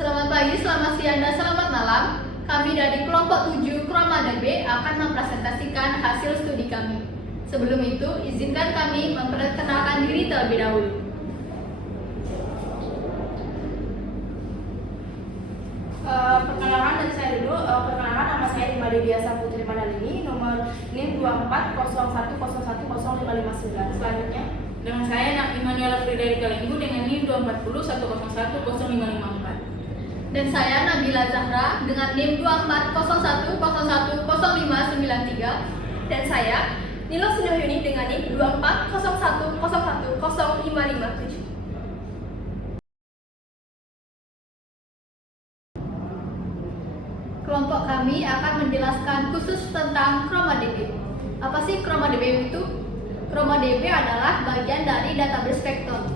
Selamat pagi, selamat siang, dan selamat malam. Kami dari kelompok 7 ChromaDB akan mempresentasikan hasil studi kami. Sebelum itu, izinkan kami memperkenalkan diri terlebih dahulu. Perkenalkan dari saya dulu. Perkenalkan, nama saya Rima Dewiasa Putri Madalini, nomor NIM 2401010559. Selanjutnya, Dengan saya Immanuela Friederika Linggu dengan NIM 24010010554. Dan saya Nabila Zahra dengan NIM 2401010593. Dan saya Nilo Sunohyuni dengan NIM 2401010557. Kelompok kami akan menjelaskan khusus tentang ChromaDB. Apa sih ChromaDB itu? ChromaDB adalah bagian dari database vektor.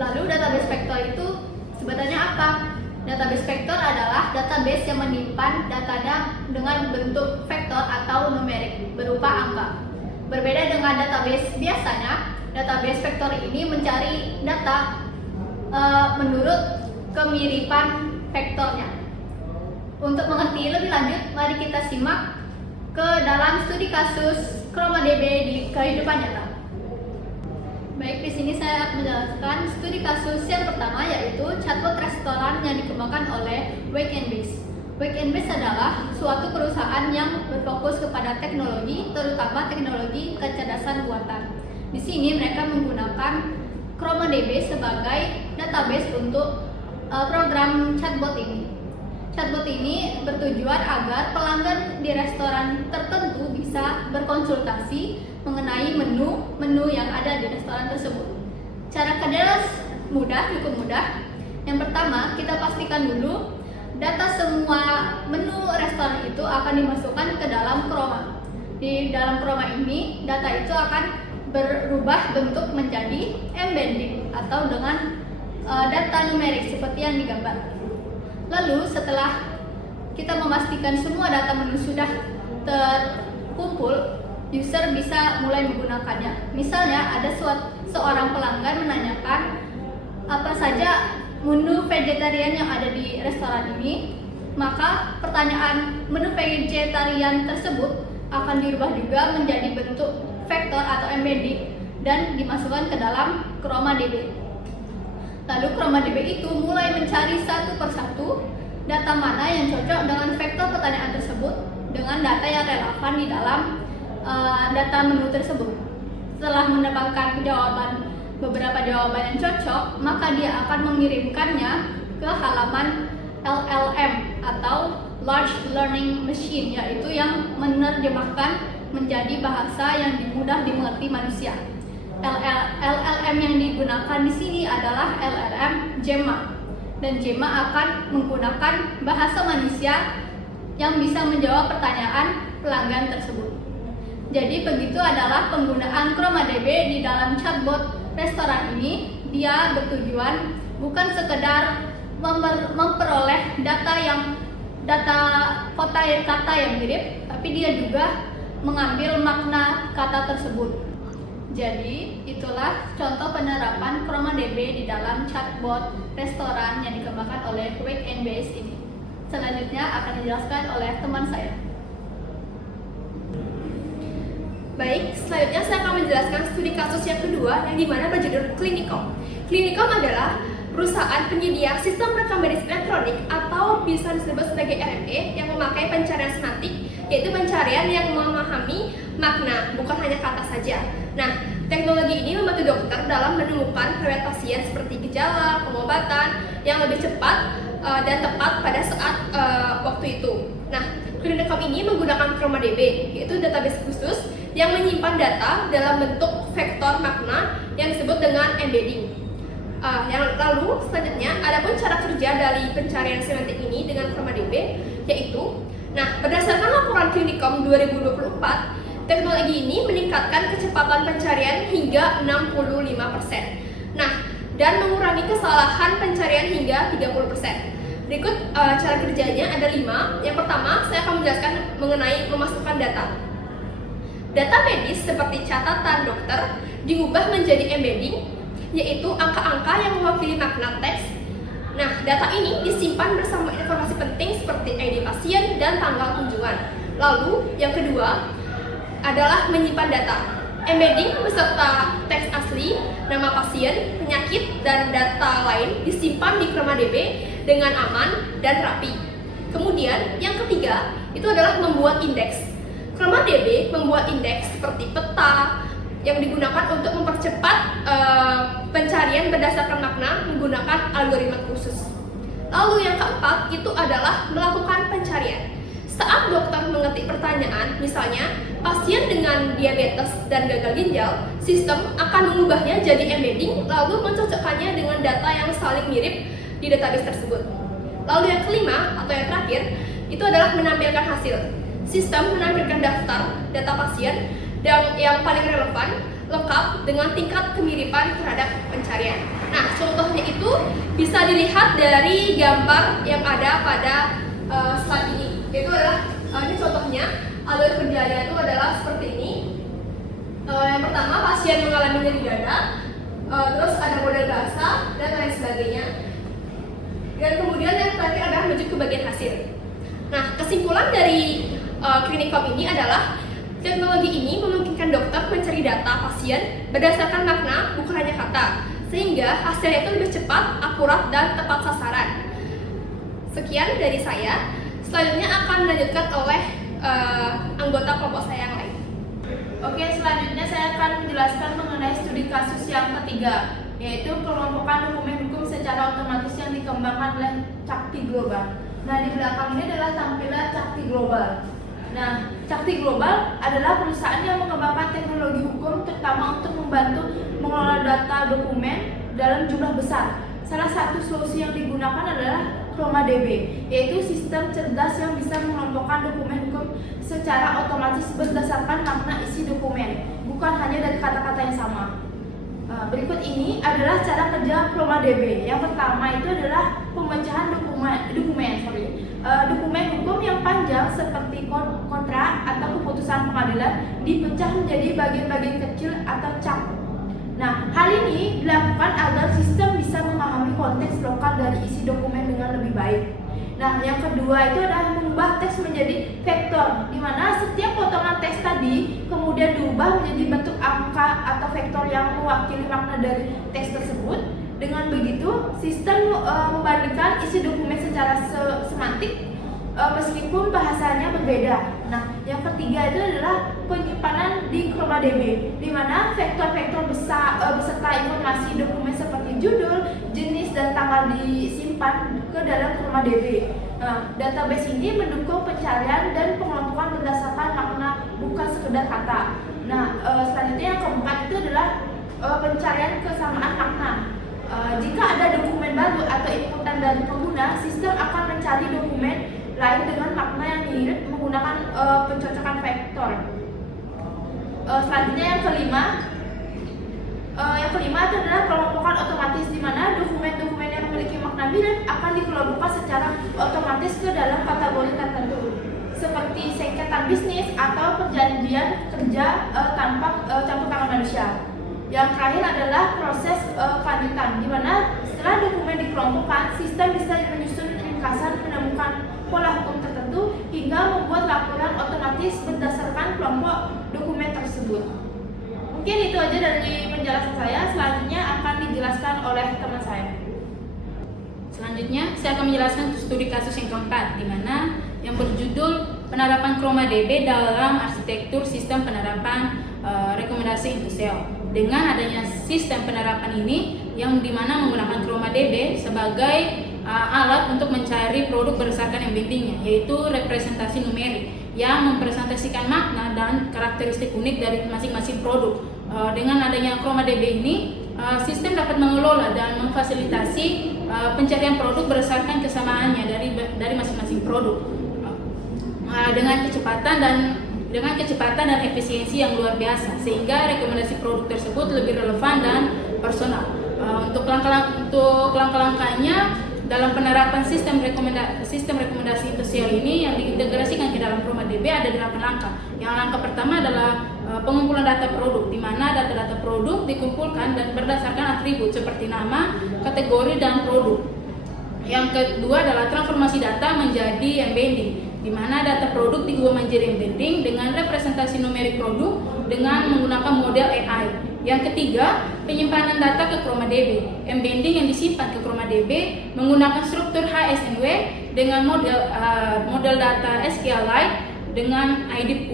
Lalu database vektor itu sebenarnya apa? Database vektor adalah database yang menyimpan datanya dengan bentuk vektor atau numerik berupa angka. Berbeda dengan database biasanya, database vektor ini mencari data menurut kemiripan vektornya. Untuk mengerti lebih lanjut, mari kita simak ke dalam studi kasus ChromaDB di kehidupan nyata. Baik, di sini saya akan menjelaskan studi kasus yang pertama, yaitu chatbot restoran yang dikembangkan oleh Wake and Base. Wake and Base adalah suatu perusahaan yang berfokus kepada teknologi, terutama teknologi kecerdasan buatan. Di sini mereka menggunakan ChromaDB sebagai database untuk program chatbot ini. Chatbot ini bertujuan agar pelanggan di restoran tertentu bisa berkonsultasi mengenai menu yang ada di restoran tersebut. Cara kerja cukup mudah. Yang pertama, kita pastikan dulu data semua menu restoran itu akan dimasukkan ke dalam Chroma. Di dalam Chroma ini, data itu akan berubah bentuk menjadi embedding atau dengan data numerik seperti yang digambar. Lalu setelah kita memastikan semua data menu sudah terkumpul, user bisa mulai menggunakannya. Misalnya ada seorang pelanggan menanyakan apa saja menu vegetarian yang ada di restoran ini, maka pertanyaan menu vegetarian tersebut akan dirubah juga menjadi bentuk vektor atau embedding dan dimasukkan ke dalam ChromaDB. Lalu ChromaDB itu mulai mencari satu persatu data mana yang cocok dengan vektor pertanyaan tersebut dengan data yang relevan di dalam data menu tersebut. Setelah mendapatkan beberapa jawaban yang cocok, maka dia akan mengirimkannya ke halaman LLM atau Large Learning Machine, yaitu yang menerjemahkan menjadi bahasa yang mudah dimengerti manusia. LLM yang digunakan di sini adalah LLM Gemma, dan Gemma akan menggunakan bahasa manusia yang bisa menjawab pertanyaan pelanggan tersebut. Jadi begitu adalah penggunaan ChromaDB di dalam chatbot restoran ini. Dia bertujuan bukan sekedar memperoleh data kata yang mirip, tapi dia juga mengambil makna kata tersebut. Jadi, itulah contoh penerapan ChromaDB di dalam chatbot restoran yang dikembangkan oleh Wake and Base ini. Selanjutnya akan dijelaskan oleh teman saya. Baik, selanjutnya saya akan menjelaskan studi kasus yang kedua yang dimana berjudul Clinicom. Clinicom adalah perusahaan penyedia sistem rekam medis elektronik atau bisa disebut sebagai RME yang memakai pencarian semantik, yaitu pencarian yang memahami makna, bukan hanya kata saja. Nah, teknologi ini membantu dokter dalam menemukan riwayat pasien seperti gejala, pengobatan yang lebih cepat dan tepat pada saat waktu itu. Nah, Clinicom ini menggunakan ChromaDB, yaitu database khusus yang menyimpan data dalam bentuk vektor makna yang disebut dengan embedding. Yang lalu selanjutnya, adapun cara kerja dari pencarian semantik ini dengan ChromaDB, yaitu, berdasarkan laporan Clinicom 2024, teknologi ini meningkatkan kecepatan pencarian hingga 65%. Dan mengurangi kesalahan pencarian hingga 30%. Berikut cara kerjanya ada 5. Yang pertama, saya akan menjelaskan mengenai memasukkan data. Data medis seperti catatan dokter diubah menjadi embedding, yaitu angka-angka yang mewakili makna teks. Nah, data ini disimpan bersama informasi penting seperti ID pasien dan tanggal kunjungan. Lalu, yang kedua adalah menyimpan data. Embedding beserta teks asli, nama pasien, penyakit, dan data lain disimpan di ChromaDB dengan aman dan rapi. Kemudian, yang ketiga itu adalah membuat indeks. ChromaDB membuat indeks seperti peta yang digunakan untuk mempercepat pencarian berdasarkan makna menggunakan algoritma khusus. Lalu yang keempat itu adalah melakukan pencarian. Saat dokter mengetik pertanyaan, misalnya pasien dengan diabetes dan gagal ginjal, sistem akan mengubahnya jadi embedding lalu mencocokkannya dengan data yang saling mirip di database tersebut. Lalu yang kelima atau yang terakhir itu adalah menampilkan hasil. Sistem menampilkan daftar data pasien yang paling relevan, lengkap dengan tingkat kemiripan terhadap pencarian. Nah, contohnya itu bisa dilihat dari gambar yang ada pada slide ini. Itu adalah ini contohnya alur kerjanya itu adalah seperti ini. Yang pertama pasien mengalami nyeri dada, terus ada model rasa dan lain sebagainya. Dan kemudian yang terakhir adalah menuju ke bagian hasil. Nah, kesimpulan dari Clinicom ini adalah teknologi ini memungkinkan dokter mencari data pasien berdasarkan makna bukan hanya kata, sehingga hasilnya itu lebih cepat, akurat, dan tepat sasaran. Sekian dari saya. Selanjutnya akan dilanjutkan oleh anggota kelompok saya yang lain. Oke, selanjutnya saya akan menjelaskan mengenai studi kasus yang ketiga, yaitu kelompokan dokumen hukum secara otomatis yang dikembangkan oleh Cakti Global. Nah, di belakang ini adalah tampilan Cakti Global. Nah, Cakti Global adalah perusahaan yang mengembangkan teknologi hukum terutama untuk membantu mengelola data dokumen dalam jumlah besar. Salah satu solusi yang digunakan adalah ChromaDB, yaitu sistem cerdas yang bisa mengelompokkan dokumen hukum secara otomatis berdasarkan makna isi dokumen, bukan hanya dari kata-kata yang sama. Berikut ini adalah cara kerja ChromaDB. Yang pertama itu adalah pemecahan dokumen hukum yang panjang seperti kontrak atau keputusan pengadilan dipecah menjadi bagian-bagian kecil atau chunk. Nah, hal ini dilakukan agar sistem bisa memahami konteks lokal dari isi dokumen dengan lebih baik. Nah, yang kedua itu adalah mengubah teks menjadi vektor, di mana setiap potongan teks tadi kemudian diubah menjadi bentuk angka atau vektor yang mewakili makna dari teks tersebut. Dengan begitu, sistem membandingkan isi dokumen secara semantik meskipun bahasanya berbeda. Nah, yang ketiga itu adalah penyimpanan di ChromaDB, di mana vektor-vektor beserta informasi dokumen seperti judul, jenis, dan tanggal disimpan ke dalam ChromaDB. Nah, database ini mendukung pencarian dan pengelompokan berdasarkan makna, bukan sekedar kata. Nah, selanjutnya yang keempat itu adalah pencarian kesamaan makna. Jika ada dokumen baru atau inputan dari pengguna, sistem akan mencari dokumen lain dengan makna yang mirip menggunakan pencocokan vektor. Selanjutnya yang kelima itu adalah kelompokan otomatis, di mana dokumen-dokumen yang memiliki makna mirip akan dikelompokkan secara otomatis ke dalam kategori tertentu, seperti sengketa bisnis atau perjanjian kerja tanpa campur tangan manusia. Yang terakhir adalah proses kelanjutan, di mana setelah dokumen dikelompokkan, sistem bisa menyusun ringkasan, menemukan pola hukum tertentu, hingga membuat laporan otomatis berdasarkan kelompok dokumen tersebut. Mungkin itu aja dari penjelasan saya. Selanjutnya akan dijelaskan oleh teman saya. Selanjutnya, saya akan menjelaskan studi kasus yang keempat, di mana yang berjudul penerapan ChromaDB dalam arsitektur sistem penerapan rekomendasi into cell. Dengan adanya sistem penerapan ini, yang dimana menggunakan ChromaDB sebagai alat untuk mencari produk berdasarkan embeddingnya, yaitu representasi numerik yang mempresentasikan makna dan karakteristik unik dari masing-masing produk. Dengan adanya ChromaDB ini, sistem dapat mengelola dan memfasilitasi pencarian produk berdasarkan kesamaannya dari masing-masing produk dengan kecepatan dan efisiensi yang luar biasa, sehingga rekomendasi produk tersebut lebih relevan dan personal. Untuk langkah-langkahnya dalam penerapan sistem rekomendasi into cell ini yang diintegrasikan ke dalam ChromaDB ada 8 langkah. Yang langkah pertama adalah pengumpulan data produk, di mana data-data produk dikumpulkan dan berdasarkan atribut seperti nama, kategori, dan produk. Yang kedua adalah transformasi data menjadi embedding, di mana data produk diubah menjadi embedding dengan representasi numerik produk dengan menggunakan model AI. Yang ketiga, penyimpanan data ke ChromaDB. Embedding yang disimpan ke ChromaDB menggunakan struktur HSNW dengan model data SQLite dengan ID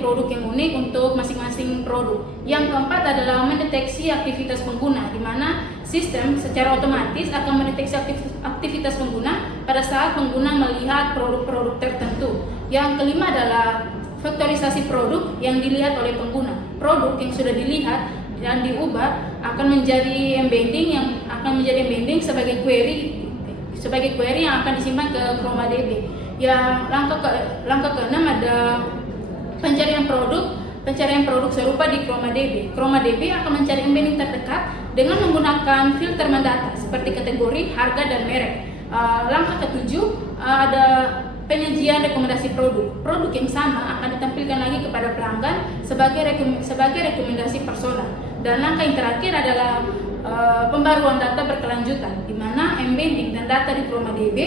produk yang unik untuk masing-masing produk. Yang keempat adalah mendeteksi aktivitas pengguna, di mana sistem secara otomatis akan mendeteksi aktivitas pengguna pada saat pengguna melihat produk-produk tertentu. Yang kelima adalah faktorisasi produk yang dilihat oleh pengguna. Produk yang sudah dilihat dan diubah akan menjadi embedding sebagai query yang akan disimpan ke ChromaDB. Yang langkah keenam ada pencarian produk serupa di ChromaDB. ChromaDB akan mencari embedding terdekat dengan menggunakan filter mendata seperti kategori, harga, dan merek. Langkah ketujuh ada penyajian rekomendasi produk. Produk yang sama akan ditampilkan lagi kepada pelanggan sebagai rekomendasi personal. Dan langkah yang terakhir adalah pembaruan data berkelanjutan, di mana embedding dan data di ChromaDB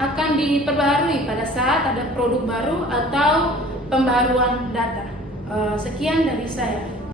akan diperbaharui pada saat ada produk baru atau pembaruan data. Sekian dari saya.